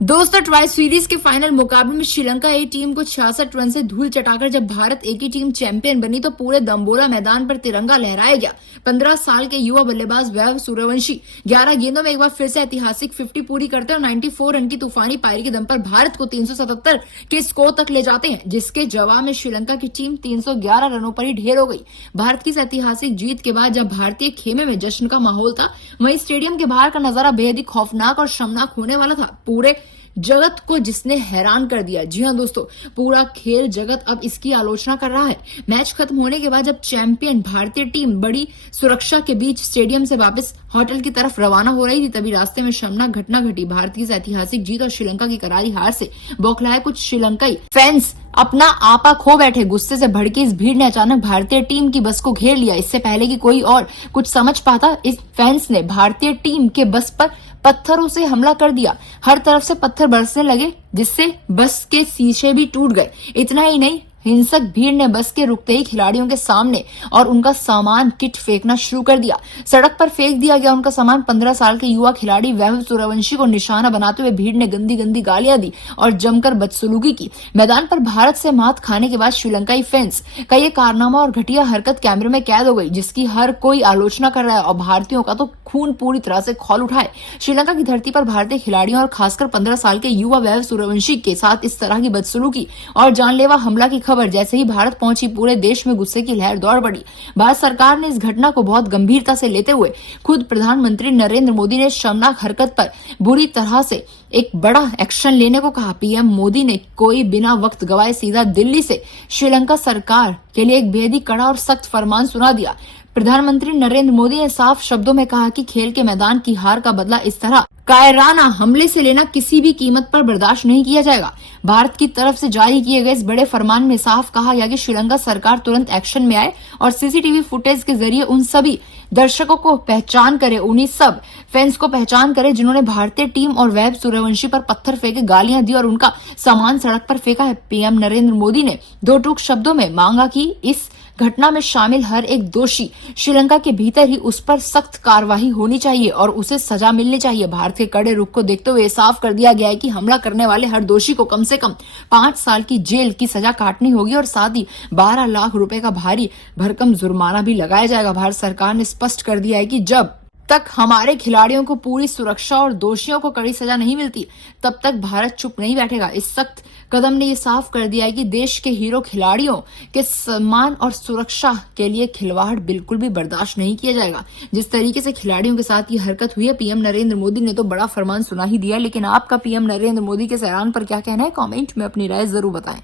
दोस्तों, tri series के final मुकाबले में श्रीलंका ए टीम को 66 रन से धूल चटाकर जब भारत ए की टीम चैंपियन बनी तो पूरे दम्बोला मैदान पर तिरंगा लहराया गया। 15 साल के युवा बल्लेबाज वैभव सूर्यवंशी 11 गेंदों में एक बार फिर से ऐतिहासिक 50 पूरी करते और 94 रन की तूफानी पारी के दम पर भारत को 377 के स्कोर तक ले जाते हैं, जिसके जवाब में श्रीलंका की टीम 311 रनों पर ही ढेर हो गई। भारत की इस ऐतिहासिक जीत के बाद जब भारतीय खेमे में जश्न का माहौल था, वहीं स्टेडियम के बाहर का नजारा बेहद ही खौफनाक और शर्मनाक होने वाला था। पूरे जगत को जिसने हैरान कर दिया। जी हां दोस्तों, पूरा खेल जगत अब इसकी आलोचना कर रहा है। मैच खत्म होने के बाद जब चैंपियन भारतीय टीम बड़ी सुरक्षा के बीच स्टेडियम से वापस होटल की तरफ रवाना हो रही थी, तभी रास्ते में शर्मनाक घटना घटी। भारत की ऐतिहासिक जीत और श्रीलंका की करारी हार से बौखलाए कुछ श्रीलंकाई फैंस अपना आपा खो बैठे। गुस्से से भड़की इस भीड़ ने अचानक भारतीय टीम की बस को घेर लिया। इससे पहले कि कोई और कुछ समझ पाता, इस फैंस ने भारतीय टीम के बस पर पत्थरों से हमला कर दिया। हर तरफ से पत्थर बरसने लगे, जिससे बस के शीशे भी टूट गए। इतना ही नहीं, हिंसक भीड़ ने बस के रुकते ही खिलाड़ियों के सामने और उनका सामान किट फेंकना शुरू कर दिया। सड़क पर फेंक दिया गया उनका सामान। 15 साल के युवा खिलाड़ी वैभव सूर्यवंशी को निशाना बनाते हुए भीड़ ने गंदी गंदी गालियां दी और जमकर बदसलूकी की। मैदान पर भारत से मात खाने के बाद श्रीलंकाई फैंस का ये कारनामा और घटिया हरकत कैमरे में कैद हो गई, जिसकी हर कोई आलोचना कर रहा है और भारतीयों का तो खून पूरी तरह से खौल उठा है। श्रीलंका की धरती पर भारतीय खिलाड़ियों और खासकर 15 साल के युवा वैभव सूर्यवंशी के साथ इस तरह की बदसलूकी और जानलेवा हमला की खबर जैसे ही भारत पहुंची, पूरे देश में गुस्से की लहर दौड़ पड़ी। भारत सरकार ने इस घटना को बहुत गंभीरता से लेते हुए खुद प्रधानमंत्री नरेंद्र मोदी ने शर्मनाक हरकत पर बुरी तरह से एक बड़ा एक्शन लेने को कहा। पीएम मोदी ने कोई बिना वक्त गवाए सीधा दिल्ली से श्रीलंका सरकार के लिए एक बेहद ही कड़ा और सख्त फरमान सुना दिया। प्रधानमंत्री नरेंद्र मोदी ने साफ शब्दों में कहा कि खेल के मैदान की हार का बदला इस तरह कायराना हमले से लेना किसी भी कीमत पर बर्दाश्त नहीं किया जाएगा। भारत की तरफ से जारी किए गए इस बड़े फरमान में साफ कहा गया कि श्रीलंका सरकार तुरंत एक्शन में आए और सीसीटीवी फुटेज के जरिए उन सभी दर्शकों को पहचान करे, उन्हीं सब फैंस को पहचान करे जिन्होंने भारतीय टीम और वैभव सूर्यवंशी पर पत्थर फेंके, गालियां दी और उनका सामान सड़क पर फेंका है। पीएम नरेंद्र मोदी ने दो टूक शब्दों में मांगा कि इस घटना में शामिल हर एक दोषी श्रीलंका के भीतर ही उस पर सख्त कार्रवाई होनी चाहिए और उसे सजा मिलनी चाहिए। भारत के कड़े रुख को देखते हुए साफ कर दिया गया है कि हमला करने वाले हर दोषी को कम से कम 5 साल की जेल की सजा काटनी होगी और साथ ही 12 लाख रुपए का भारी भरकम जुर्माना भी लगाया जाएगा। भारत सरकार ने स्पष्ट कर दिया है कि जब तक हमारे खिलाड़ियों को पूरी सुरक्षा और दोषियों को कड़ी सजा नहीं मिलती, तब तक भारत चुप नहीं बैठेगा। इस सख्त कदम ने ये साफ कर दिया है कि देश के हीरो खिलाड़ियों के सम्मान और सुरक्षा के लिए खिलवाड़ बिल्कुल भी बर्दाश्त नहीं किया जाएगा। जिस तरीके से खिलाड़ियों के साथ ये हरकत हुई है, पीएम नरेंद्र मोदी ने तो बड़ा फरमान सुना ही दिया, लेकिन आपका पीएम नरेंद्र मोदी के इस ऐलान पर क्या कहना है? कमेंट में अपनी राय जरूर बताएं।